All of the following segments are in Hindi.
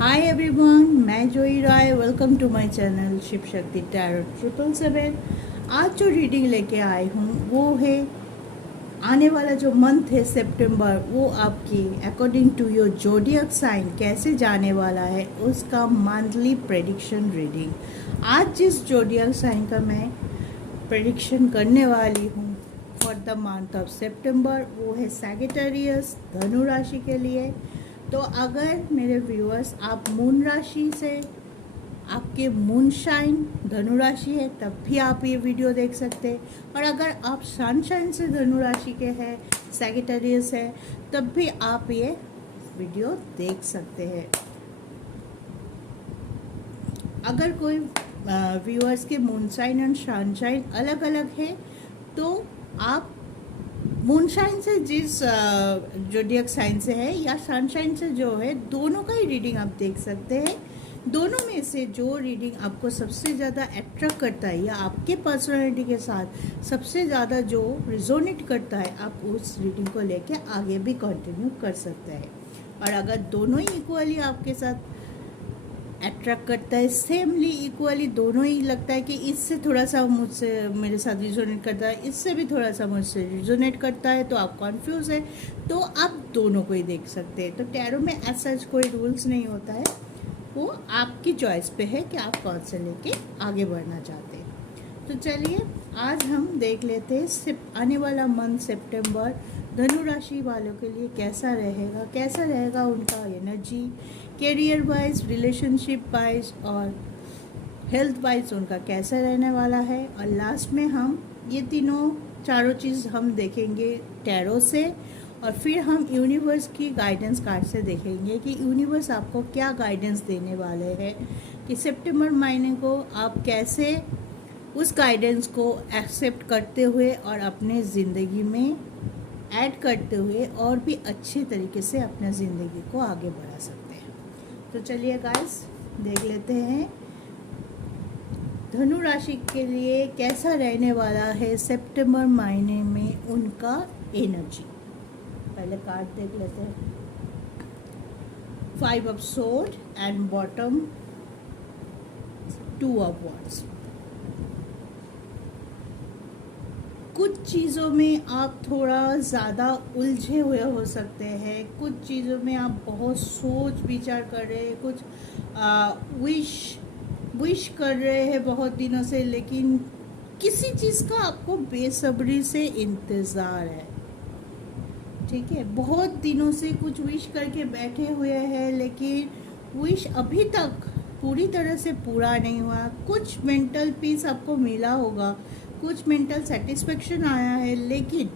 हाय एवरीवन, मैं Joey Rai. Welcome to my channel Shiv Shakti tarot 777। आज जो रीडिंग लेके आई हूँ वो है आने वाला जो मंथ है सितंबर, वो आपकी according to your zodiac sign कैसे जाने वाला है उसका मंथली प्रेडिक्शन रीडिंग। आज जिस जोडियक साइन का मैं प्रेडिक्शन करने वाली हूँ फॉर द मंथ ऑफ सितंबर वो है सैजिटेरियस, धनु राशि के लिए। तो अगर मेरे व्यूअर्स आप मून राशि से, आपके मून शाइन धनु राशि है, तब भी आप ये वीडियो देख सकते हैं। और अगर आप सनशाइन से धनु राशि के हैं, सैजिटेरियस है, तब भी आप ये वीडियो देख सकते हैं। अगर कोई व्यूअर्स के मून साइन एंड सनशाइन अलग अलग है तो आप मूनशाइन से जिस जोडियक साइन से है या सनशाइन से जो है, दोनों का ही रीडिंग आप देख सकते हैं। दोनों में से जो रीडिंग आपको सबसे ज़्यादा अट्रैक्ट करता है या आपके पर्सनालिटी के साथ सबसे ज़्यादा जो रिजोनेट करता है, आप उस रीडिंग को लेके आगे भी कंटिन्यू कर सकते हैं। और अगर दोनों ही इक्वली आपके साथ अट्रैक्ट करता है, सेमली इक्वली दोनों ही लगता है कि इससे थोड़ा सा मुझसे मेरे साथ रिजोनेट करता है, इससे भी थोड़ा सा मुझसे रिजोनेट करता है, तो आप कंफ्यूज है, तो आप दोनों को ही देख सकते हैं। तो टैरो में ऐसा कोई रूल्स नहीं होता है, वो आपकी चॉइस पे है कि आप कौन से लेके आगे बढ़ना चाहते हैं। तो चलिए आज हम देख लेते हैं आने वाला मंथ सितंबर धनु राशि वालों के लिए कैसा रहेगा उनका energy, career wise, relationship wise और हेल्थ वाइज उनका कैसा रहने वाला है। और लास्ट में हम ये चारों चीज़ हम देखेंगे टैरो से, और फिर हम यूनिवर्स की गाइडेंस कार्ड से देखेंगे कि यूनिवर्स आपको क्या गाइडेंस देने वाले हैं कि सितंबर महीने को आप कैसे उस गाइडेंस को एक्सेप्ट करते हुए और अपने ज़िंदगी में ऐड करते हुए और भी अच्छे तरीके से अपने ज़िंदगी को आगे बढ़ा सकते हैं। तो चलिए गाइस देख लेते हैं धनु राशि के लिए कैसा रहने वाला है सितंबर महीने में उनका एनर्जी। पहले कार्ड देख लेते हैं। 5 of sword and bottom 2 of wands. कुछ चीज़ों में आप थोड़ा ज़्यादा उलझे हुए हो सकते हैं, कुछ चीज़ों में आप बहुत सोच विचार कर रहे हैं, कुछ विश कर रहे हैं बहुत दिनों से, लेकिन किसी चीज़ का आपको बेसब्री से इंतज़ार है। ठीक है, बहुत दिनों से कुछ विश करके बैठे हुए हैं, लेकिन विश अभी तक पूरी तरह से पूरा नहीं हुआ। कुछ मेंटल पीस आपको मिला होगा, कुछ मेंटल सेटिस्फेक्शन आया है, लेकिन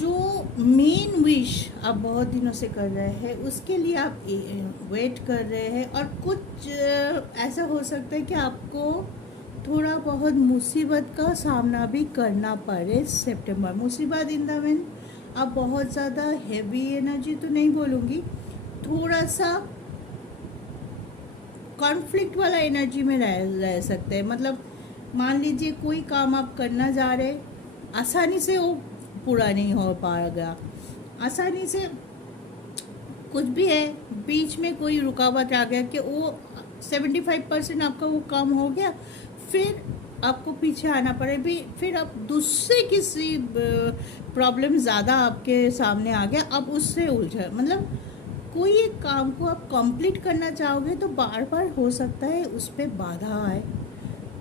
जो मेन विश आप बहुत दिनों से कर रहे हैं उसके लिए आप वेट कर रहे हैं। और कुछ ऐसा हो सकता है कि आपको थोड़ा बहुत मुसीबत का सामना भी करना पड़े सितंबर। मुसीबत इन द मीन आप बहुत ज़्यादा हैवी एनर्जी तो नहीं बोलूँगी, थोड़ा सा कॉन्फ्लिक्ट वाला एनर्जी में रह सकते हैं। मतलब मान लीजिए कोई काम आप करना जा रहे, आसानी से वो पूरा नहीं हो पाएगा, आसानी से कुछ भी है, बीच में कोई रुकावट आ गया कि वो 75% आपका वो काम हो गया, फिर आपको पीछे आना पड़े भी, फिर आप दूसरे किसी प्रॉब्लम ज़्यादा आपके सामने आ गया, अब उससे उलझा। मतलब कोई एक काम को आप कंप्लीट करना चाहोगे तो बार बार हो सकता है उस पर बाधा आए,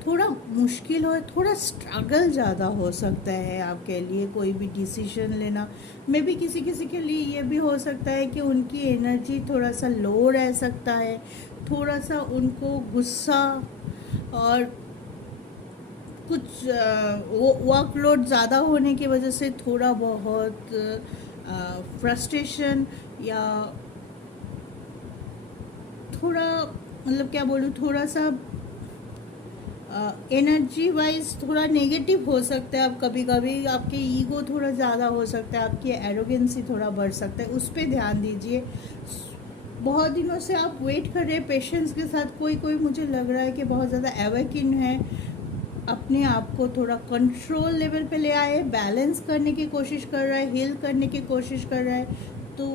थोड़ा मुश्किल हो, थोड़ा स्ट्रगल ज़्यादा हो सकता है आपके लिए कोई भी डिसीजन लेना। मे भी किसी किसी के लिए ये भी हो सकता है कि उनकी एनर्जी थोड़ा सा लो रह सकता है, थोड़ा सा उनको गुस्सा और कुछ वर्कलोड ज़्यादा होने की वजह से थोड़ा बहुत फ्रस्ट्रेशन या थोड़ा, मतलब क्या बोलूँ, थोड़ा सा एनर्जी वाइज थोड़ा नेगेटिव हो सकता है। आप कभी कभी आपके ईगो थोड़ा ज़्यादा हो सकता है, आपकी एरोगेंसी थोड़ा बढ़ सकता है, उस पर ध्यान दीजिए। बहुत दिनों से आप वेट कर रहे हैं पेशेंस के साथ, कोई मुझे लग रहा है कि बहुत ज़्यादा एवेकिन है, अपने आप को थोड़ा कंट्रोल लेवल पे ले आए, बैलेंस करने की कोशिश कर रहा है, हील करने की कोशिश कर रहा है। तो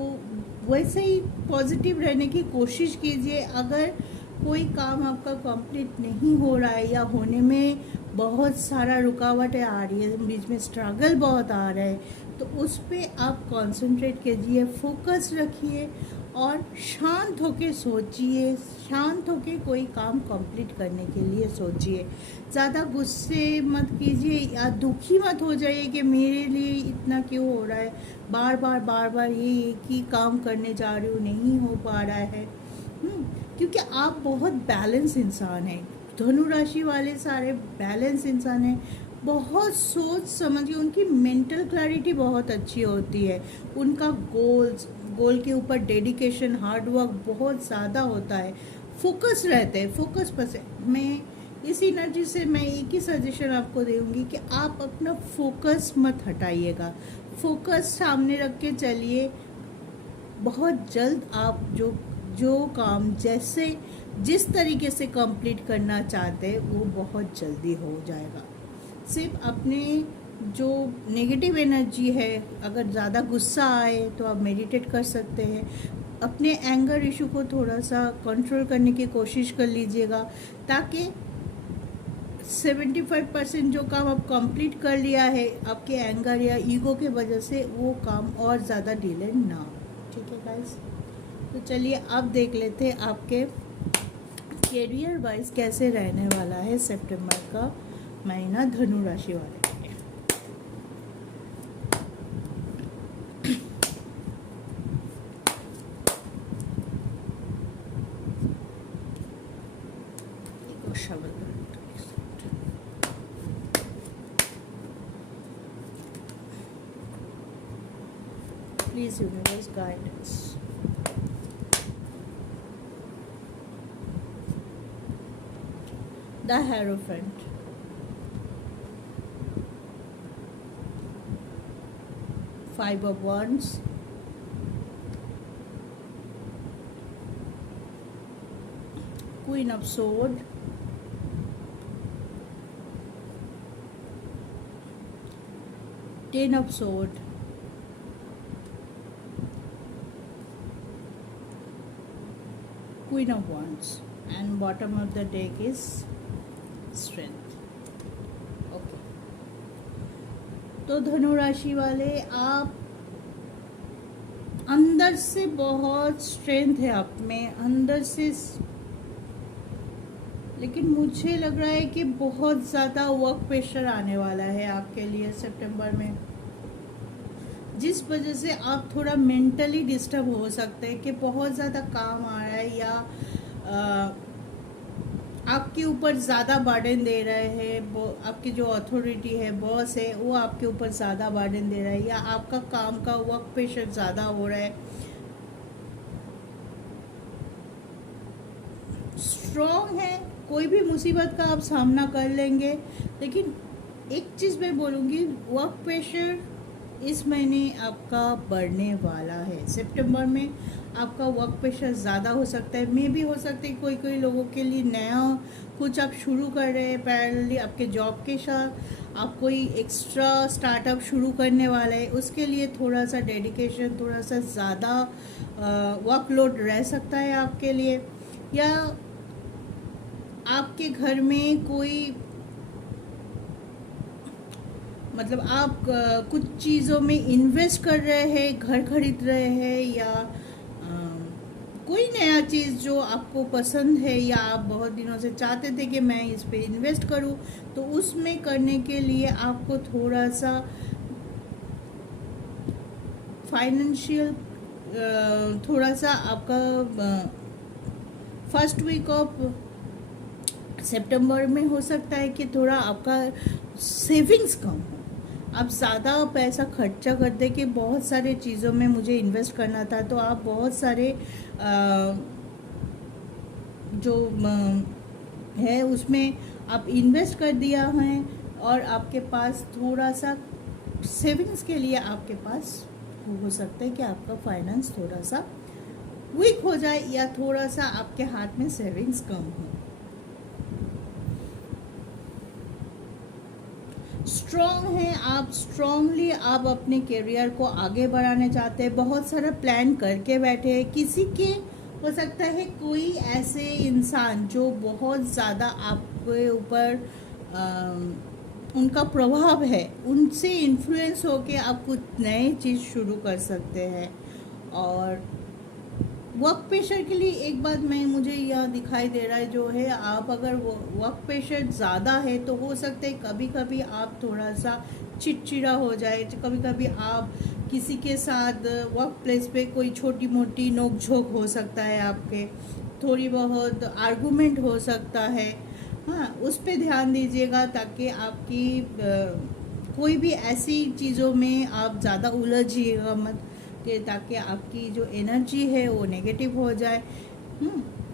वैसे ही पॉजिटिव रहने की कोशिश कीजिए। अगर कोई काम आपका कंप्लीट नहीं हो रहा है या होने में बहुत सारा रुकावटें आ रही है, बीच में स्ट्रगल बहुत आ रहा है, तो उस पर आप कंसंट्रेट कीजिए, फोकस रखिए और शांत होके सोचिए, शांत होके कोई काम कंप्लीट करने के लिए सोचिए। ज़्यादा गुस्से मत कीजिए या दुखी मत हो जाइए कि मेरे लिए इतना क्यों हो रहा है, बार बार ये एक ही काम करने जा रही हूँ, नहीं हो पा रहा है। क्योंकि आप बहुत बैलेंस इंसान हैं, धनु राशि वाले सारे बैलेंस इंसान हैं, बहुत सोच समझ के, उनकी मेंटल क्लैरिटी बहुत अच्छी होती है, उनका गोल के ऊपर डेडिकेशन, हार्ड वर्क बहुत ज़्यादा होता है, फोकस रहते हैं, फोकस पर। मैं इस एनर्जी से मैं एक ही सजेशन आपको दूंगी कि आप अपना फोकस मत हटाइएगा, फोकस सामने रख के चलिए। बहुत जल्द आप जो काम जिस तरीके से कंप्लीट करना चाहते हैं वो बहुत जल्दी हो जाएगा। सिर्फ अपने जो नेगेटिव एनर्जी है, अगर ज़्यादा गुस्सा आए तो आप मेडिटेट कर सकते हैं, अपने एंगर इशू को थोड़ा सा कंट्रोल करने की कोशिश कर लीजिएगा, ताकि 75% जो काम आप कंप्लीट कर लिया है आपके एंगर या ईगो के वजह से, वो काम और ज़्यादा डिले ना हो। ठीक है गाइस, तो चलिए अब देख लेते हैं आपके कैरियर वाइज कैसे रहने वाला है सितंबर का महीना धनु राशि वाले के लिए। Please universe guidance. The Hierophant, Five of Wands, Queen of Swords, Ten of Swords, Queen of Wands, and bottom of the deck is Strength. Okay, तो धनु राशि वाले, आप अंदर से बहुत स्ट्रेंथ है आप में, अंदर से, लेकिन मुझे लग रहा है कि बहुत ज़्यादा वर्क प्रेशर आने वाला है आपके लिए सितंबर में, जिस वजह से आप थोड़ा मेंटली डिस्टर्ब हो सकते हैं कि बहुत ज़्यादा काम आ रहा है, या आपके ऊपर ज़्यादा बर्डन दे रहे हैं, आपकी जो अथॉरिटी है, बॉस है, वो आपके ऊपर ज़्यादा बर्डन दे रहा है, या आपका काम का वर्क प्रेशर ज़्यादा हो रहा है। स्ट्रॉन्ग है, कोई भी मुसीबत का आप सामना कर लेंगे, लेकिन एक चीज़ मैं बोलूँगी, वर्क प्रेशर इस महीने आपका बढ़ने वाला है। सितंबर में आपका वर्क प्रेशर ज़्यादा हो सकता है, मे भी हो सकता है कोई लोगों के लिए नया कुछ आप शुरू कर रहे हैं, पैरेलली आपके जॉब के साथ आप कोई एक्स्ट्रा स्टार्टअप शुरू करने वाला है, उसके लिए थोड़ा सा डेडिकेशन, थोड़ा सा ज़्यादा वर्कलोड रह सकता है आपके लिए, या आपके घर में कोई, मतलब आप कुछ चीज़ों में इन्वेस्ट कर रहे हैं, घर खरीद रहे हैं, या कोई नया चीज़ जो आपको पसंद है या आप बहुत दिनों से चाहते थे कि मैं इस पे इन्वेस्ट करूं, तो उसमें करने के लिए आपको थोड़ा सा फाइनेंशियल, थोड़ा सा आपका फर्स्ट वीक ऑफ सितंबर में हो सकता है कि थोड़ा आपका सेविंग्स कम हो, आप ज़्यादा पैसा खर्चा कर दे कि बहुत सारे चीज़ों में मुझे इन्वेस्ट करना था, तो आप बहुत सारे जो है उसमें आप इन्वेस्ट कर दिया है, और आपके पास थोड़ा सा सेविंग्स के लिए आपके पास हो सकता है कि आपका फाइनेंस थोड़ा सा वीक हो जाए, या थोड़ा सा आपके हाथ में सेविंग्स कम हो। स्ट्रॉन्ग हैं, आप स्ट्रांगली आप अपने करियर को आगे बढ़ाने चाहते हैं, बहुत सारा प्लान करके बैठे हैं। किसी के हो सकता है कोई ऐसे इंसान जो बहुत ज़्यादा आपके ऊपर उनका प्रभाव है, उनसे इन्फ्लुएंस होके आप कुछ नए चीज़ शुरू कर सकते हैं। और वर्क प्रेशर के लिए एक बात मुझे यह दिखाई दे रहा है जो है, आप अगर वर्क प्रेशर ज़्यादा है तो हो सकता है कभी कभी आप थोड़ा सा चिड़चिड़ा हो जाए, कभी कभी आप किसी के साथ वर्क प्लेस पे कोई छोटी मोटी नोक झोंक हो सकता है, आपके थोड़ी बहुत आर्गुमेंट हो सकता है। हाँ, उस पर ध्यान दीजिएगा ताकि आपकी कोई भी ऐसी चीज़ों में आप ज़्यादा उलझिएगा मत, कि ताकि आपकी जो एनर्जी है वो नेगेटिव हो जाए।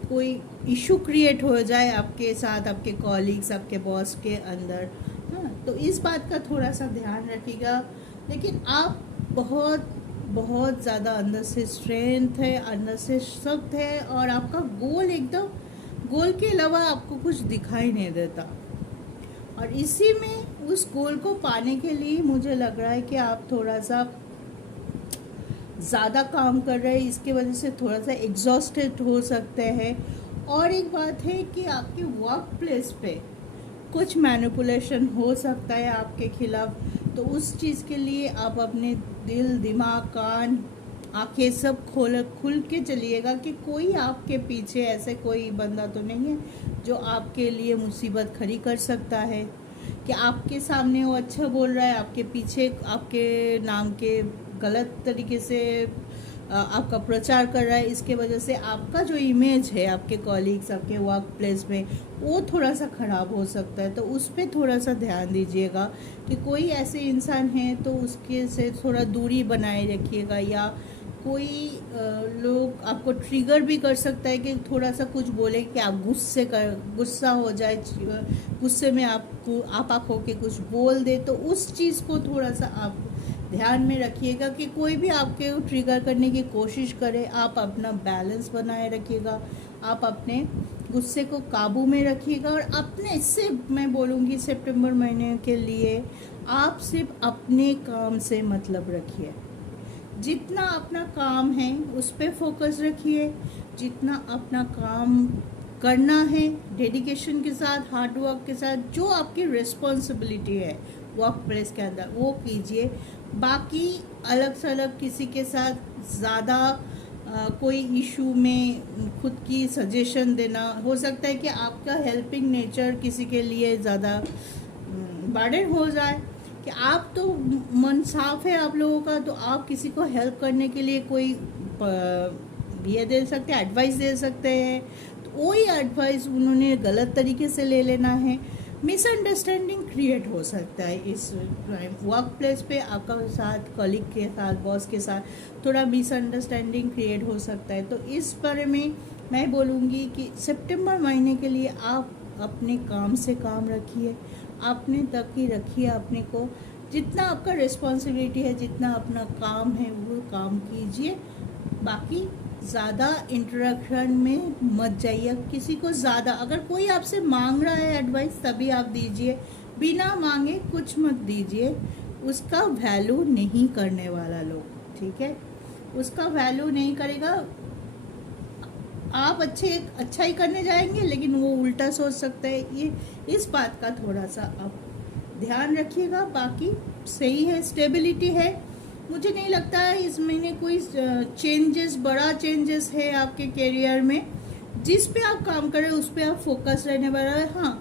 कोई इशू क्रिएट हो जाए आपके साथ, आपके कॉलीग्स, आपके बॉस के अंदर। हाँ, तो इस बात का थोड़ा सा ध्यान रखिएगा। लेकिन आप बहुत बहुत ज़्यादा अंदर से स्ट्रेंथ है, अंदर से सख्त है, और आपका गोल एकदम, गोल के अलावा आपको कुछ दिखाई नहीं देता। और इसी में उस गोल को पाने के लिए मुझे लग रहा है कि आप थोड़ा सा ज़्यादा काम कर रहे हैं, इसके वजह से थोड़ा सा एग्जॉस्टेड हो सकते हैं। और एक बात है कि आपके वर्क प्लेस पे कुछ मैनिपुलेशन हो सकता है आपके खिलाफ, तो उस चीज़ के लिए आप अपने दिल, दिमाग, कान, आंखें सब खुल के चलिएगा कि कोई आपके पीछे ऐसे कोई बंदा तो नहीं है जो आपके लिए मुसीबत खड़ी कर सकता है, कि आपके सामने वो अच्छा बोल रहा है, आपके पीछे आपके नाम के गलत तरीके से आपका प्रचार कर रहा है। इसके वजह से आपका जो इमेज है आपके कॉलीग्स, आपके वर्क प्लेस में, वो थोड़ा सा ख़राब हो सकता है। तो उस पर थोड़ा सा ध्यान दीजिएगा कि कोई ऐसे इंसान है तो उसके से थोड़ा दूरी बनाए रखिएगा। या कोई लोग आपको ट्रिगर भी कर सकता है कि थोड़ा सा कुछ बोले कि आप गुस्सा हो जाए, गुस्से में आप होके कुछ बोल दे, तो उस चीज़ को थोड़ा सा आप ध्यान में रखिएगा कि कोई भी आपके ट्रिगर करने की कोशिश करे, आप अपना बैलेंस बनाए रखिएगा, आप अपने गुस्से को काबू में रखिएगा। और अपने से मैं बोलूँगी सितंबर महीने के लिए आप सिर्फ अपने काम से मतलब रखिए। जितना अपना काम है उस पर फोकस रखिए, जितना अपना काम करना है डेडिकेशन के साथ, हार्ड वर्क के साथ, जो आपकी रिस्पॉन्सिबिलिटी है वर्क प्लेस के अंदर वो कीजिए। बाकी अलग से अलग किसी के साथ ज़्यादा कोई इशू में खुद की सजेशन देना, हो सकता है कि आपका हेल्पिंग नेचर किसी के लिए ज़्यादा बर्डन हो जाए, कि आप तो मन साफ है आप लोगों का, तो आप किसी को हेल्प करने के लिए कोई ये दे सकते हैं, एडवाइस दे सकते हैं, तो वही एडवाइस उन्होंने गलत तरीके से ले लेना है, मिसअंडरस्टैंडिंग क्रिएट हो सकता है। इस वर्क प्लेस पे आपका साथ कॉलीग के साथ, बॉस के साथ थोड़ा मिसअंडरस्टैंडिंग क्रिएट हो सकता है। तो इस बारे में मैं बोलूँगी कि सितंबर महीने के लिए आप अपने काम से काम रखिए, अपने तक ही रखिए अपने को, जितना आपका रिस्पॉन्सिबिलिटी है, जितना अपना काम है वो काम कीजिए। बाकी ज़्यादा इंटरेक्शन में मत जाइए किसी को ज़्यादा। अगर कोई आपसे मांग रहा है एडवाइस तभी आप दीजिए, बिना मांगे कुछ मत दीजिए, उसका वैल्यू नहीं करने वाला लोग, ठीक है, उसका वैल्यू नहीं करेगा। आप अच्छा ही करने जाएंगे लेकिन वो उल्टा सोच सकता है, ये इस बात का थोड़ा सा आप ध्यान रखिएगा। बाकी सही है, स्टेबिलिटी है। मुझे नहीं लगता है इस महीने कोई बड़ा चेंजेस है आपके करियर में। जिस पे आप काम कर रहे हैं उस पे आप फोकस रहने वाला है। हाँ,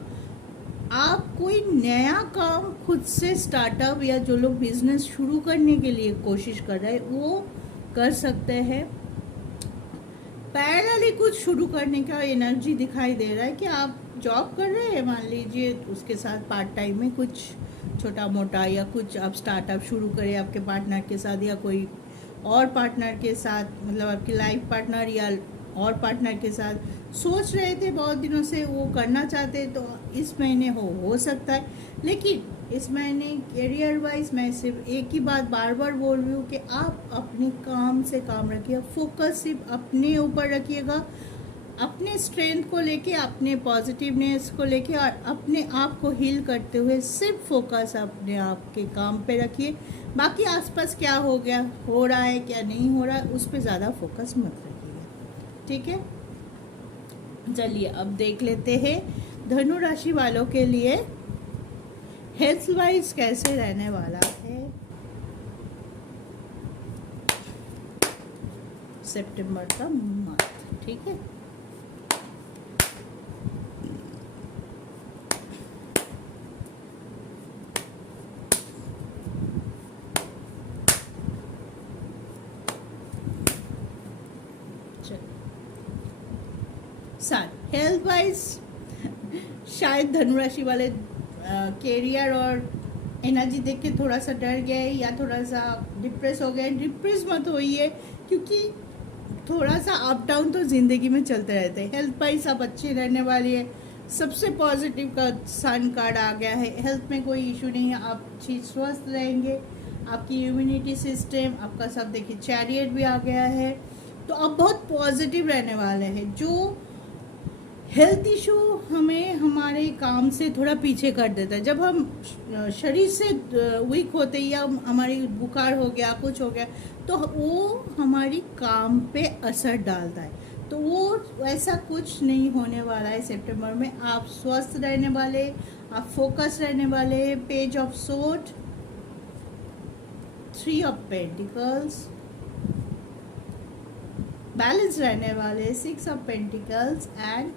आप कोई नया काम खुद से स्टार्टअप या जो लोग बिजनेस शुरू करने के लिए कोशिश कर रहे हैं वो कर सकते हैं। पैरेलली कुछ शुरू करने का एनर्जी दिखाई दे रहा है कि आप जॉब कर रहे हैं मान लीजिए, उसके साथ पार्ट टाइम में कुछ छोटा मोटा या कुछ आप स्टार्टअप शुरू करें आपके पार्टनर के साथ या कोई और पार्टनर के साथ, मतलब आपकी लाइफ पार्टनर या और पार्टनर के साथ सोच रहे थे बहुत दिनों से वो करना चाहते, तो इस महीने हो सकता है। लेकिन इस महीने करियर वाइज मैं सिर्फ एक ही बात बार बार बोल रही हूँ कि आप अपने काम से काम रखिए, फोकस सिर्फ अपने ऊपर रखिएगा। अपने स्ट्रेंथ को लेके, अपने पॉजिटिवनेस को लेके और अपने आप को हील करते हुए सिर्फ फोकस अपने आप के काम पे रखिए। बाकी आसपास क्या हो गया, हो रहा है क्या नहीं हो रहा है, उस पर ज़्यादा फोकस मत रखिएगा, ठीक है। चलिए अब देख लेते हैं धनु राशि वालों के लिए हेल्थ वाइज कैसे रहने वाला है सितंबर का मंथ, ठीक है। हेल्थ वाइज शायद धनुराशि वाले कैरियर और एनर्जी देख के थोड़ा सा डर गए या थोड़ा सा डिप्रेस हो गए। डिप्रेस मत होइए, क्योंकि थोड़ा सा अप डाउन तो ज़िंदगी में चलते रहते हैं। हेल्थ वाइज आप अच्छे रहने वाली है, सबसे पॉजिटिव का सन कार्ड आ गया है। हेल्थ में कोई इशू नहीं है, आप चीज स्वस्थ रहेंगे। आपकी इम्यूनिटी सिस्टम, आपका सब देखिए चैरियट भी आ गया है, तो आप बहुत पॉजिटिव रहने वाले हैं। जो हेल्थ इशू हमें हमारे काम से थोड़ा पीछे कर देता है। जब हम शरीर से वीक होते या हमारी बुखार हो गया, कुछ हो गया, तो वो हमारी काम पे असर डालता है। तो वो ऐसा कुछ नहीं होने वाला है सितंबर में। आप स्वस्थ रहने वाले, आप फोकस रहने वाले। Page of sword, 3 of pentacles, balance रहने वाले, 6 of pentacles and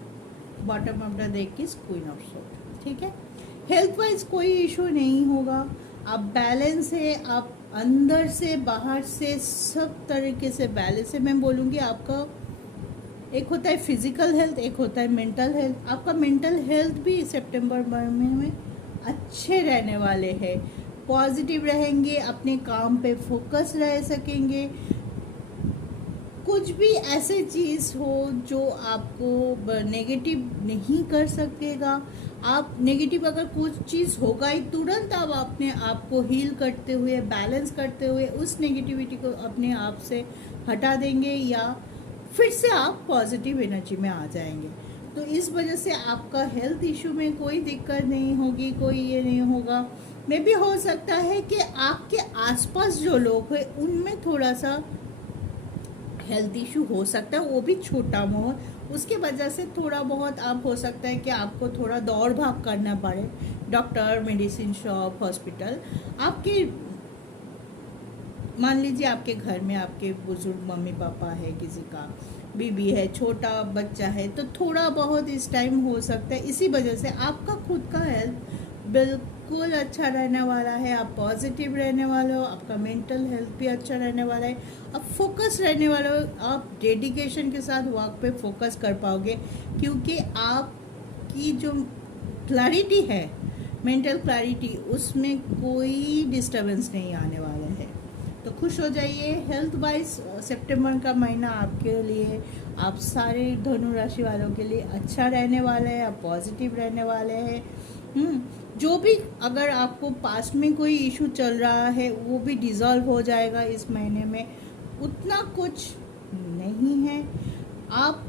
bottom of the deck is queen of sword, ठीक है। हेल्थ वाइज कोई इशू नहीं होगा, आप बैलेंस है, आप अंदर से बाहर से सब तरीके से बैलेंस है। मैं बोलूँगी आपका एक होता है फिजिकल हेल्थ, एक होता है मेंटल हेल्थ। आपका मेंटल हेल्थ भी सितंबर महीने में अच्छे रहने वाले हैं। पॉजिटिव रहेंगे, अपने काम पे फोकस रह सकेंगे। कुछ भी ऐसे चीज़ हो जो आपको नेगेटिव नहीं कर सकेगा। आप नेगेटिव अगर कुछ चीज़ होगा ही, तुरंत आप अपने आप को हील करते हुए, बैलेंस करते हुए उस नेगेटिविटी को अपने आप से हटा देंगे या फिर से आप पॉजिटिव एनर्जी में आ जाएंगे। तो इस वजह से आपका हेल्थ इशू में कोई दिक्कत नहीं होगी, कोई ये नहीं होगा। मे भी हो सकता है कि आपके आसपास जो लोग हैं उनमें थोड़ा सा हेल्थ इशू हो सकता है, वो भी छोटा मोटा। उसके वजह से थोड़ा बहुत आप हो सकता है कि आपको थोड़ा दौड़ भाग करना पड़े, डॉक्टर, मेडिसिन शॉप, हॉस्पिटल। आपके मान लीजिए आपके घर में आपके बुजुर्ग मम्मी पापा है, किसी का बीबी है, छोटा बच्चा है, तो थोड़ा बहुत इस टाइम हो सकता है। इसी वजह से आपका खुद का हेल्थ बिल्कुल अच्छा रहने वाला है। आप पॉजिटिव रहने वाले हो, आपका मेंटल हेल्थ भी अच्छा रहने वाला है, आप फोकस रहने वाले हो। आप डेडिकेशन के साथ वर्क पे फोकस कर पाओगे, क्योंकि आपकी जो क्लैरिटी है, मेंटल क्लैरिटी, उसमें कोई डिस्टर्बेंस नहीं आने वाला है। तो खुश हो जाइए। हेल्थ वाइज सितंबर का महीना आपके लिए, आप सारे धनु राशि वालों के लिए अच्छा रहने वाला है। आप पॉजिटिव रहने वाले हैं। जो भी अगर आपको पास्ट में कोई इशू चल रहा है वो भी डिज़ोल्व हो जाएगा इस महीने में। उतना कुछ नहीं है। आप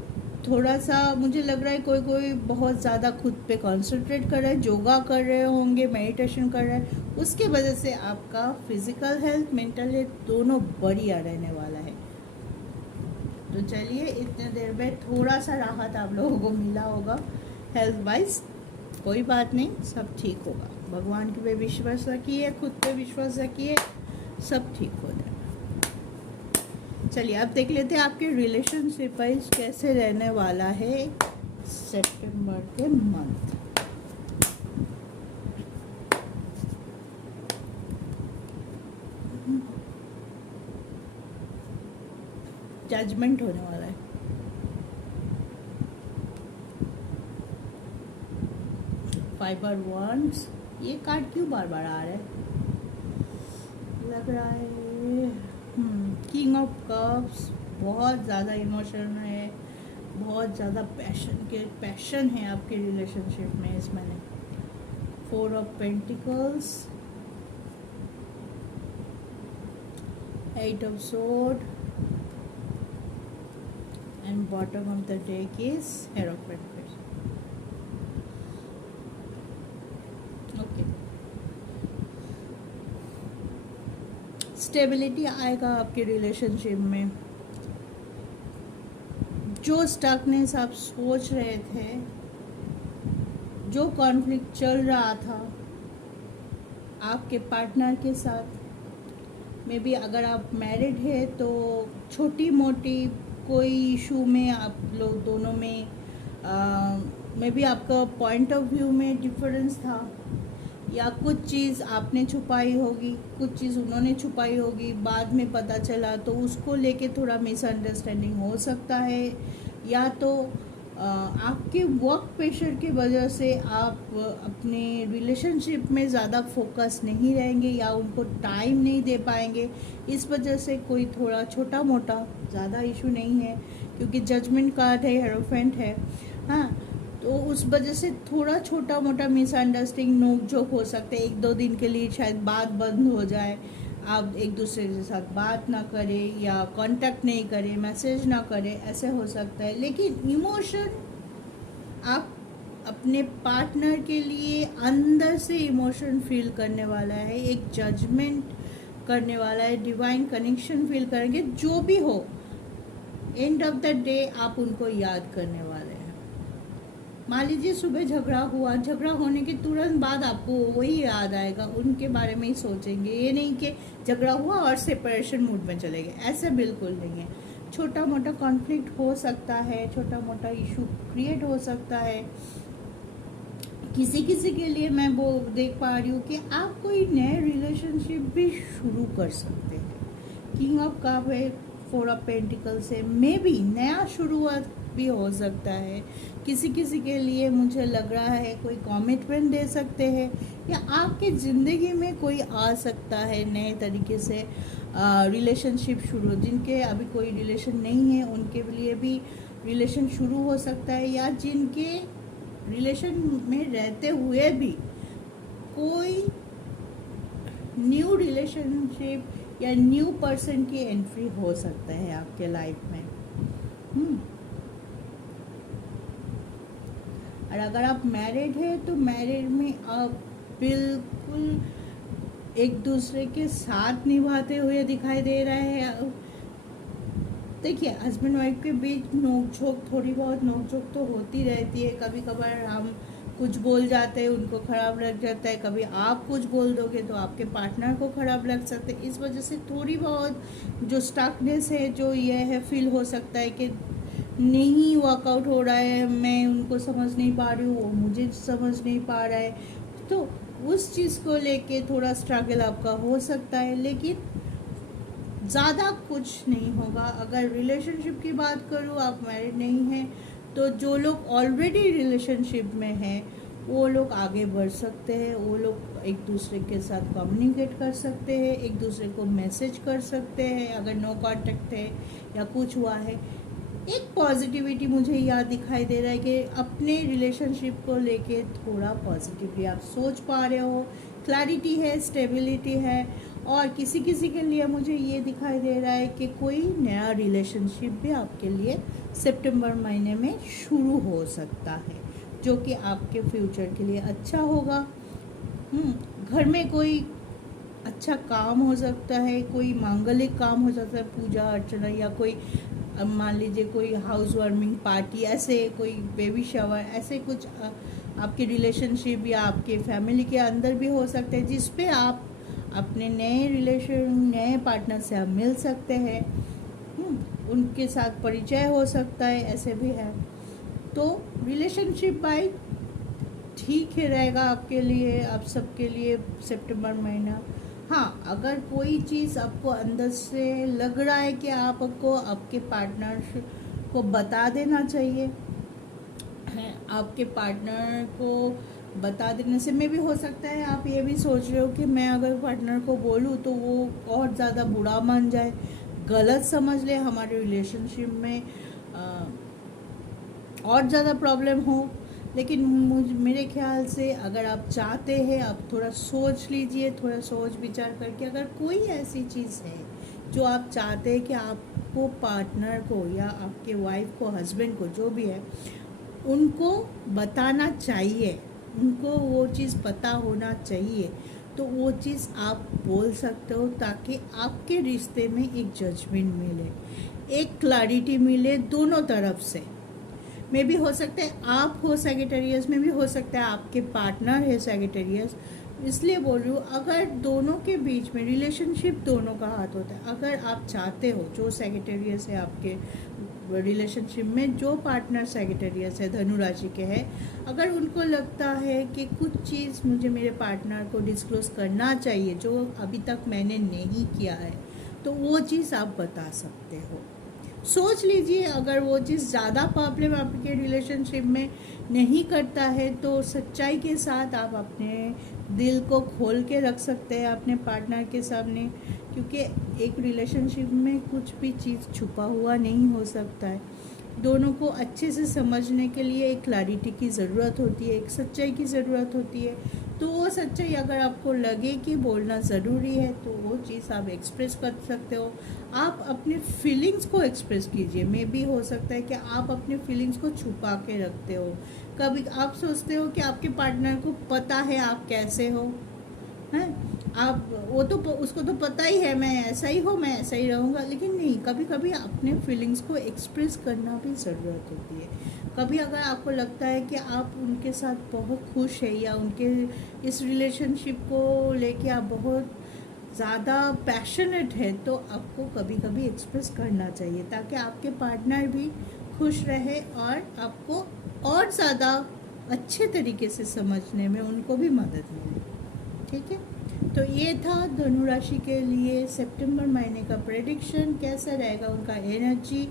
थोड़ा सा, मुझे लग रहा है कोई कोई बहुत ज़्यादा खुद पे कंसंट्रेट कर रहा है, योगा कर रहे होंगे, मेडिटेशन कर रहे हैं, उसके वजह से आपका फिजिकल हेल्थ, मेंटल हेल्थ दोनों बढ़िया रहने वाला है। तो चलिए, इतने देर में थोड़ा सा राहत आप लोगों को मिला होगा हेल्थ वाइज। कोई बात नहीं, सब ठीक होगा। भगवान पे विश्वास रखिए, खुद पे विश्वास रखिए, सब ठीक हो जाएगा। चलिए अब देख लेते हैं आपके रिलेशनशिप वाइज कैसे रहने वाला है सितंबर के मंथ। जजमेंट होने वाला है। फाइबर वंस, ये कार्ड क्यों बार बार आ रहा है, लग रहा है किंग ऑफ कप्स। बहुत ज़्यादा इमोशन है, बहुत ज़्यादा पैशन है आपके रिलेशनशिप में इस महीने। 4 of pentacles, 8 of sword and bottom of the deck is Hierophant. Okay, stability आएगा आपके रिलेशनशिप में। जो स्टकनेस आप सोच रहे थे, जो कॉन्फ्लिक्ट चल रहा था आपके पार्टनर के साथ, मे बी अगर आप मैरिड है तो छोटी मोटी कोई इशू में आप लोग दोनों में मे बी आपका पॉइंट ऑफ व्यू में डिफरेंस था, या कुछ चीज़ आपने छुपाई होगी, कुछ चीज़ उन्होंने छुपाई होगी, बाद में पता चला तो उसको लेके थोड़ा मिसअंडरस्टैंडिंग हो सकता है, या तो आपके वर्क प्रेशर की वजह से आप अपने रिलेशनशिप में ज़्यादा फोकस नहीं रहेंगे या उनको टाइम नहीं दे पाएंगे। इस वजह से कोई थोड़ा छोटा मोटा, ज़्यादा इशू नहीं है क्योंकि जजमेंट कार्ड है, हेरोफेंट है, हाँ, तो उस वजह से थोड़ा छोटा मोटा मिसअंडरस्टैंडिंग, नोक झोंक हो सकते हैं। 1-2 दिन के लिए शायद बात बंद हो जाए, आप एक दूसरे के साथ बात ना करें या कांटेक्ट नहीं करें, मैसेज ना करें, ऐसे हो सकता है। लेकिन इमोशन आप अपने पार्टनर के लिए अंदर से इमोशन फील करने वाला है, एक जजमेंट करने वाला है, डिवाइन कनेक्शन फील करेंगे। जो भी हो, एंड ऑफ द डे आप उनको याद करने वाले हैं। मान लीजिए सुबह झगड़ा हुआ, झगड़ा होने के तुरंत बाद आपको वही याद आएगा, उनके बारे में ही सोचेंगे। ये नहीं कि झगड़ा हुआ और सेपरेशन मूड में चले गए, ऐसा बिल्कुल नहीं है। छोटा मोटा कॉन्फ्लिक्ट हो सकता है, छोटा मोटा इशू क्रिएट हो सकता है। किसी किसी के लिए मैं वो देख पा रही हूँ कि आप कोई नए रिलेशनशिप भी शुरू कर सकते हैं। किंग ऑफ कप है, 4 ऑफ पेंटिकल से मे बी नया शुरुआत भी हो सकता है। किसी किसी के लिए मुझे लग रहा है कोई कमिटमेंट दे सकते हैं, या आपके ज़िंदगी में कोई आ सकता है नए तरीके से रिलेशनशिप शुरू। जिनके अभी कोई रिलेशन नहीं है उनके लिए भी रिलेशन शुरू हो सकता है, या जिनके रिलेशन में रहते हुए भी कोई न्यू रिलेशनशिप या न्यू पर्सन की एंट्री हो सकता है आपके लाइफ में। और अगर आप मैरिड है तो मैरिड में आप बिल्कुल एक दूसरे के साथ निभाते हुए दिखाई दे रहे हैं। देखिए, हस्बैंड वाइफ के बीच नोक झोंक, थोड़ी बहुत नोक झोंक तो होती रहती है। कभी कभार हम कुछ बोल जाते हैं, उनको ख़राब लग जाता है। कभी आप कुछ बोल दोगे तो आपके पार्टनर को ख़राब लग सकता है। इस वजह से थोड़ी बहुत जो स्टकनेस है, जो ये है, फील हो सकता है कि नहीं वर्कआउट हो रहा है, मैं उनको समझ नहीं पा रही हूँ, वो मुझे समझ नहीं पा रहा है। तो उस चीज़ को लेके थोड़ा स्ट्रगल आपका हो सकता है, लेकिन ज़्यादा कुछ नहीं होगा। अगर रिलेशनशिप की बात करूँ, आप मैरिड नहीं हैं तो जो लोग ऑलरेडी रिलेशनशिप में हैं वो लोग आगे बढ़ सकते हैं। वो लोग एक दूसरे के साथ कम्युनिकेट कर सकते हैं, एक दूसरे को मैसेज कर सकते हैं अगर नो कांटेक्ट है या कुछ हुआ है। एक पॉजिटिविटी मुझे यहाँ दिखाई दे रहा है कि अपने रिलेशनशिप को लेके थोड़ा पॉजिटिवली आप सोच पा रहे हो, क्लैरिटी है, स्टेबिलिटी है। और किसी किसी के लिए मुझे ये दिखाई दे रहा है कि कोई नया रिलेशनशिप भी आपके लिए सितंबर महीने में शुरू हो सकता है, जो कि आपके फ्यूचर के लिए अच्छा होगा। घर में कोई अच्छा काम हो सकता है, कोई मांगलिक काम हो सकता है, पूजा अर्चना, या कोई मान लीजिए कोई हाउस वार्मिंग पार्टी, ऐसे कोई बेबी शावर, ऐसे कुछ आपके रिलेशनशिप या आपके फैमिली के अंदर भी हो सकते हैं, जिस पे आप अपने नए पार्टनर से आप मिल सकते हैं। उनके साथ परिचय हो सकता है, ऐसे भी है। तो रिलेशनशिप भाई ठीक ही रहेगा आपके लिए, आप सबके लिए सितंबर महीना। हाँ, अगर कोई चीज़ आपको अंदर से लग रहा है कि आपको आपके पार्टनर को बता देना चाहिए, आपके पार्टनर को बता देने से में भी हो सकता है आप ये भी सोच रहे हो कि मैं अगर पार्टनर को बोलूँ तो वो और ज़्यादा बुरा मान जाए, गलत समझ ले, हमारे रिलेशनशिप में और ज़्यादा प्रॉब्लम हो। लेकिन मेरे ख्याल से अगर आप चाहते हैं, आप थोड़ा सोच लीजिए, थोड़ा सोच विचार करके अगर कोई ऐसी चीज़ है जो आप चाहते हैं कि आपको आपको पार्टनर को या आपके वाइफ को, हस्बैंड को, जो भी है, उनको बताना चाहिए, उनको वो चीज़ पता होना चाहिए। तो वो चीज़ आप बोल सकते हो ताकि आपके रिश्ते में एक जजमेंट मिले, एक क्लैरिटी मिले दोनों तरफ से। मे भी हो सकता है आप हो सैजिटेरियस में, भी हो सकता है आपके पार्टनर है सैजिटेरियस। इसलिए बोल रही हूँ, अगर दोनों के बीच में रिलेशनशिप दोनों का हाथ होता है, अगर आप चाहते हो, जो सैजिटेरियस है आपके रिलेशनशिप में, जो पार्टनर सैजिटेरियस है, धनु राशि के है, अगर उनको लगता है कि कुछ चीज़ मुझे मेरे पार्टनर को डिस्क्लोज करना चाहिए जो अभी तक मैंने नहीं किया है, तो वो चीज़ आप बता सकते हो। सोच लीजिए, अगर वो चीज़ ज़्यादा प्रॉब्लम आपके रिलेशनशिप में नहीं करता है तो सच्चाई के साथ आप अपने दिल को खोल के रख सकते हैं अपने पार्टनर के सामने, क्योंकि एक रिलेशनशिप में कुछ भी चीज़ छुपा हुआ नहीं हो सकता है। दोनों को अच्छे से समझने के लिए एक क्लैरिटी की ज़रूरत होती है, एक सच्चाई की ज़रूरत होती है। तो वो सच्चाई अगर आपको लगे कि बोलना ज़रूरी है तो वो चीज़ आप एक्सप्रेस कर सकते हो। आप अपने फीलिंग्स को एक्सप्रेस कीजिए। मे भी हो सकता है कि आप अपने फीलिंग्स को छुपा के रखते हो। कभी आप सोचते हो कि आपके पार्टनर को पता है आप कैसे हो, हैं, आप वो तो उसको तो पता ही है मैं ऐसा ही हूँ, मैं ऐसा ही रहूँगा। लेकिन नहीं, कभी कभी अपने फीलिंग्स को एक्सप्रेस करना भी ज़रूरत होती है। कभी अगर आपको लगता है कि आप उनके साथ बहुत खुश है या उनके इस रिलेशनशिप को लेके आप बहुत ज़्यादा पैशनेट है, तो आपको कभी कभी एक्सप्रेस करना चाहिए ताकि आपके पार्टनर भी खुश रहे और आपको और ज़्यादा अच्छे तरीके से समझने में उनको भी मदद मिले। ठीक है, तो ये था धनु राशि के लिए सितंबर महीने का प्रेडिक्शन। कैसा रहेगा उनका एनर्जी,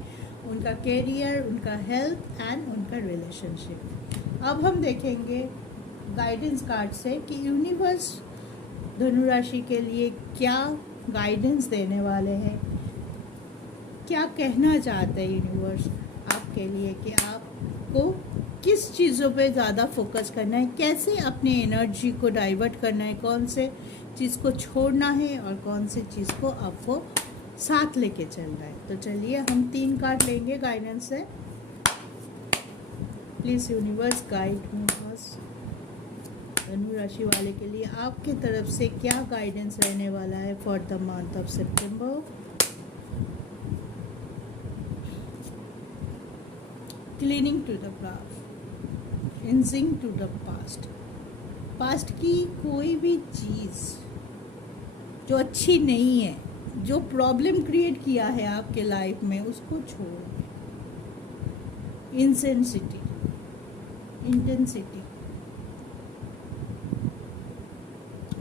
उनका कैरियर, उनका हेल्थ एंड उनका रिलेशनशिप। अब हम देखेंगे गाइडेंस कार्ड से कि यूनिवर्स धनु राशि के लिए क्या गाइडेंस देने वाले हैं, क्या कहना चाहते हैं यूनिवर्स आपके लिए, कि आपको किस चीज़ों पे ज़्यादा फोकस करना है, कैसे अपनी एनर्जी को डाइवर्ट करना है, कौन से चीज़ को छोड़ना है और कौन सी चीज़ को आपको साथ लेके चलना है। तो चलिए हम 3 कार्ड लेंगे गाइडेंस से। प्लीज़ यूनिवर्स गाइड मी बस। धनु राशि वाले के लिए आपके तरफ से क्या गाइडेंस रहने वाला है for the month of September. Cleaning to the past, cleansing to the past. Past की कोई भी चीज़ जो अच्छी नहीं है, जो प्रॉब्लम क्रिएट किया है आपके लाइफ में, उसको छोड़ो। इंटेंसिटी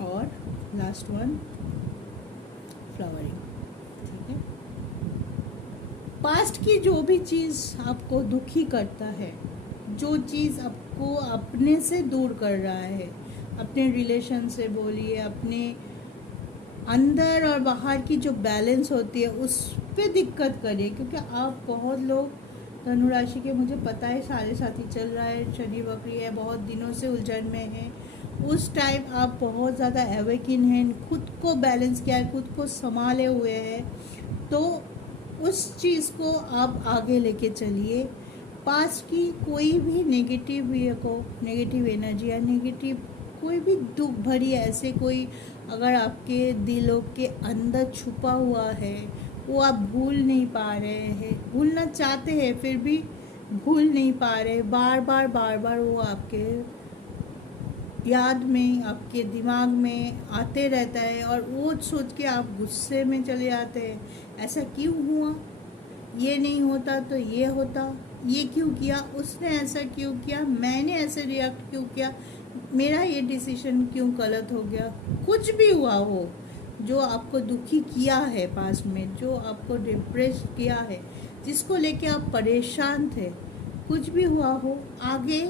और लास्ट वन फ्लावरिंग। ठीक है, पास्ट की जो भी चीज़ आपको दुखी करता है, जो चीज़ आपको अपने से दूर कर रहा है, अपने रिलेशन से बोलिए, अपने अंदर और बाहर की जो बैलेंस होती है उस पे दिक्कत करिए। क्योंकि आप बहुत लोग धनु राशि के, मुझे पता है साढ़े साथी चल रहा है, शनि वक्री है, बहुत दिनों से उलझन में है। उस टाइम आप बहुत ज़्यादा अवेकिन हैं, खुद को बैलेंस किया है, खुद को संभाले हुए हैं। तो उस चीज़ को आप आगे लेके चलिए। पास की कोई भी नेगेटिव एनर्जी या नेगेटिव कोई भी दुख भरी ऐसे कोई अगर आपके दिलों के अंदर छुपा हुआ है, वो आप भूल नहीं पा रहे हैं, भूलना चाहते हैं फिर भी भूल नहीं पा रहे, बार बार वो आपके याद में, आपके दिमाग में आते रहता है और वो सोच के आप गुस्से में चले जाते हैं। ऐसा क्यों हुआ, ये नहीं होता तो ये होता, ये क्यों किया, उसने ऐसा क्यों किया, मैंने ऐसे रिएक्ट क्यों किया, मेरा ये डिसीजन क्यों गलत हो गया। कुछ भी हुआ हो जो आपको दुखी किया है पास्ट में, जो आपको डिप्रेस किया है, जिसको लेके आप परेशान थे, कुछ भी हुआ हो, आगे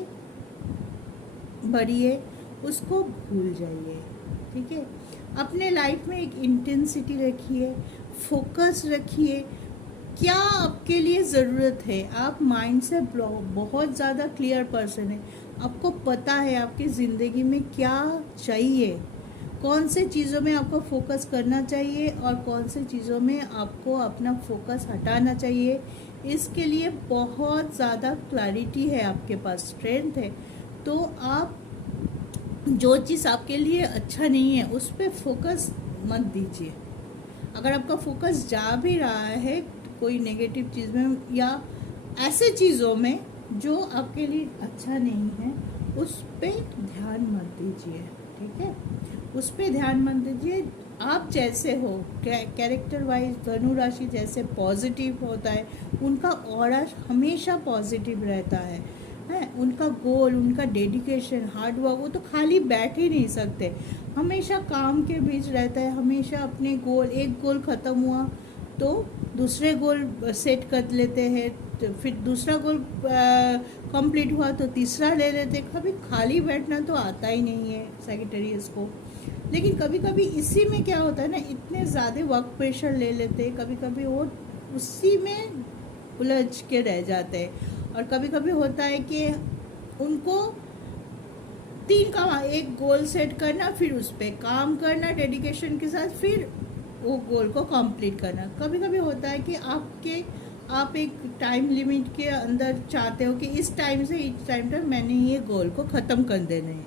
बढ़िए, उसको भूल जाइए। ठीक है, अपने लाइफ में एक इंटेंसिटी रखिए, फोकस रखिए, क्या आपके लिए ज़रूरत है। आप माइंड से बहुत ज़्यादा क्लियर पर्सन है, आपको पता है आपकी ज़िंदगी में क्या चाहिए, कौन से चीज़ों में आपको फोकस करना चाहिए और कौन से चीज़ों में आपको अपना फोकस हटाना चाहिए, इसके लिए बहुत ज़्यादा क्लैरिटी है आपके पास, स्ट्रेंथ है। तो आप जो चीज़ आपके लिए अच्छा नहीं है उस पर फोकस मत दीजिए। अगर आपका फोकस जा भी रहा है कोई नेगेटिव चीज़ में या ऐसे चीज़ों में जो आपके लिए अच्छा नहीं है, उस पर ध्यान मत दीजिए, ठीक है। उस पर ध्यान मत दीजिए। आप जैसे हो कैरेक्टर वाइज, धनु राशि जैसे पॉजिटिव होता है, उनका ऑरा हमेशा पॉजिटिव रहता है उनका गोल, उनका डेडिकेशन, हार्ड वर्क, वो तो खाली बैठ ही नहीं सकते, हमेशा काम के बीच रहता है, हमेशा अपने गोल, एक गोल ख़त्म हुआ तो दूसरे गोल सेट कर लेते हैं, तो फिर दूसरा गोल कंप्लीट हुआ तो तीसरा ले लेते। कभी खाली बैठना तो आता ही नहीं है सेक्रेटेरियस को। लेकिन कभी कभी इसी में क्या होता है ना, इतने ज़्यादा वर्क प्रेशर ले लेते हैं, कभी कभी वो उसी में उलझ के रह जाते हैं। और कभी कभी होता है कि उनको 3 काम, एक गोल सेट करना, फिर उस पर काम करना डेडिकेशन के साथ, फिर वो गोल को कंप्लीट करना। कभी कभी होता है कि आप एक टाइम लिमिट के अंदर चाहते हो कि इस टाइम से इस टाइम तक मैंने ये गोल को ख़त्म कर देना है,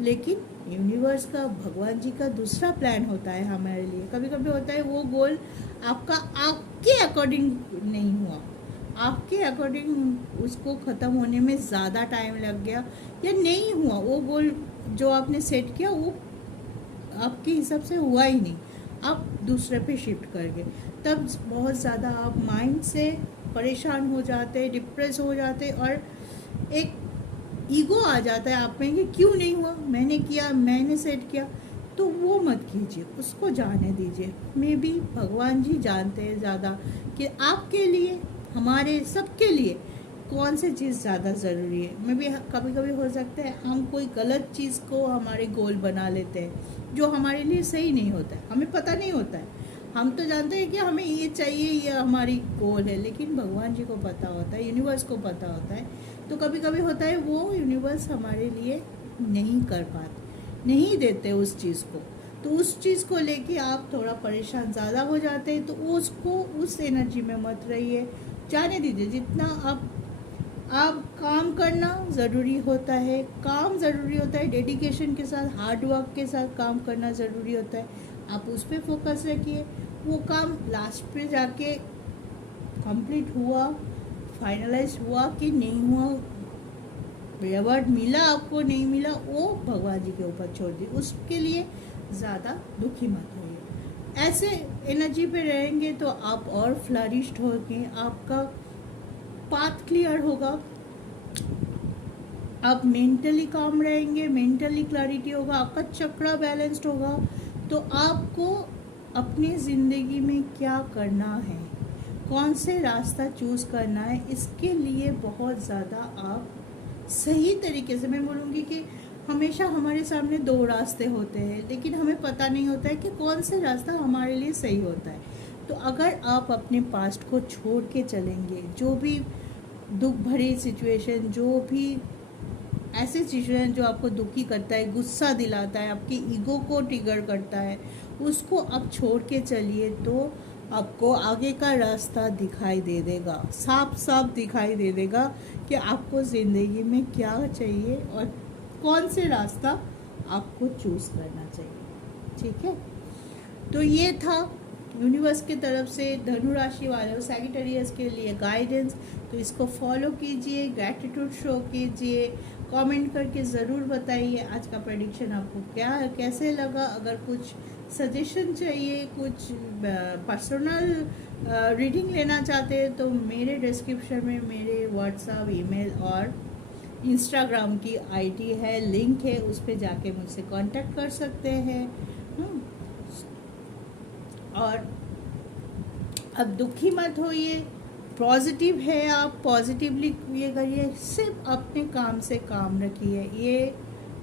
लेकिन यूनिवर्स का, भगवान जी का दूसरा प्लान होता है हमारे लिए। कभी कभी होता है वो गोल आपके अकॉर्डिंग नहीं हुआ, आपके अकॉर्डिंग उसको ख़त्म होने में ज़्यादा टाइम लग गया, या नहीं हुआ वो गोल जो आपने सेट किया, वो आपके हिसाब से हुआ ही नहीं, आप दूसरे पे शिफ्ट कर गए। तब बहुत ज़्यादा आप माइंड से परेशान हो जाते, डिप्रेस हो जाते, और एक ईगो आ जाता है आप में कि क्यों नहीं हुआ, मैंने किया, मैंने सेट किया। तो वो मत कीजिए, उसको जाने दीजिए। मे बी भगवान जी जानते हैं ज़्यादा कि आपके लिए, हमारे सबके लिए कौन सी चीज़ ज़्यादा ज़रूरी है। मे बी कभी कभी हो सकता है हम कोई गलत चीज़ को हमारे गोल बना लेते हैं जो हमारे लिए सही नहीं होता है, हमें पता नहीं होता है। हम तो जानते हैं कि हमें ये चाहिए, ये हमारी गोल है, लेकिन भगवान जी को पता होता है, यूनिवर्स को पता होता है। तो कभी कभी होता है वो यूनिवर्स हमारे लिए नहीं कर पाते, नहीं देते उस चीज़ को। तो उस चीज़ को लेके आप थोड़ा परेशान ज़्यादा हो जाते हैं, तो उसको उस एनर्जी में मत रहिए, जाने दीजिए। जितना आप काम करना ज़रूरी होता है, काम ज़रूरी होता है, डेडिकेशन के साथ, हार्ड वर्क के साथ काम करना ज़रूरी होता है। आप उस पर फोकस रखिए। वो काम लास्ट पे जाके कंप्लीट हुआ, फाइनलाइज हुआ कि नहीं हुआ, रिवॉर्ड मिला आपको, नहीं मिला, वो भगवान जी के ऊपर छोड़ दिए, उसके लिए ज़्यादा दुखी मत होइए। ऐसे एनर्जी पे रहेंगे तो आप और फ्लरिश्ड होंगे, आपका पाथ क्लियर होगा, आप मेंटली काम रहेंगे, मेंटली क्लैरिटी होगा, आपका चक्रा बैलेंस्ड होगा। तो आपको अपनी ज़िंदगी में क्या करना है, कौन से रास्ता चूज़ करना है, इसके लिए बहुत ज़्यादा आप सही तरीके से, मैं बोलूँगी कि हमेशा हमारे सामने 2 रास्ते होते हैं, लेकिन हमें पता नहीं होता है कि कौन से रास्ता हमारे लिए सही होता है। तो अगर आप अपने पास्ट को छोड़ के चलेंगे, जो भी दुख भरी सिचुएशन, जो भी ऐसे सिचुएशन जो आपको दुखी करता है, गुस्सा दिलाता है, आपकी ईगो को ट्रिगर करता है, उसको आप छोड़ के चलिए, तो आपको आगे का रास्ता दिखाई दे देगा, साफ साफ दिखाई दे देगा कि आपको ज़िंदगी में क्या चाहिए और कौन से रास्ता आपको चूज़ करना चाहिए, ठीक है। तो ये था यूनिवर्स की तरफ से धनु राशि वालों, सैजिटेरियस के लिए गाइडेंस। तो इसको फॉलो कीजिए, ग्रैटिट्यूड शो कीजिए, कमेंट करके ज़रूर बताइए आज का प्रेडिक्शन आपको कैसे लगा। अगर कुछ सजेशन चाहिए, कुछ पर्सनल रीडिंग लेना चाहते हैं, तो मेरे डिस्क्रिप्शन में मेरे व्हाट्सएप, ईमेल और इंस्टाग्राम की आईडी है, लिंक है, उस पर जाके मुझसे कांटेक्ट कर सकते हैं। और अब दुखी मत होइए, पॉजिटिव है, आप पॉजिटिवली ये करिए, सिर्फ अपने काम से काम रखिए। ये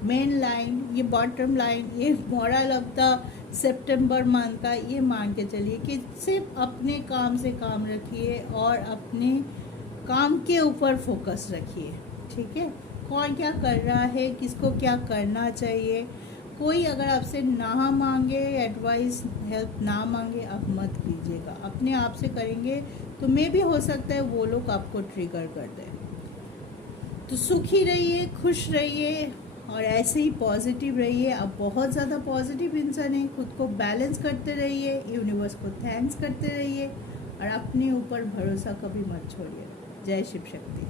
मेन लाइन, ये बॉटम लाइन, ये moral of the September month का ये मान के चलिए कि सिर्फ अपने काम से काम रखिए और अपने काम के ऊपर फोकस रखिए, ठीक है। कौन क्या कर रहा है, किसको क्या करना चाहिए, कोई अगर आपसे ना मांगे, एडवाइस हेल्प ना मांगे, आप मत कीजिएगा। अपने आप से करेंगे तो मे भी हो सकता है वो लोग आपको ट्रिगर कर दें। तो सुखी रहिए, खुश रहिए और ऐसे ही पॉजिटिव रहिए। आप बहुत ज़्यादा पॉजिटिव इंसान हैं। खुद को बैलेंस करते रहिए, यूनिवर्स को थैंक्स करते रहिए और अपने ऊपर भरोसा कभी मत छोड़िए। जय शिव शक्ति।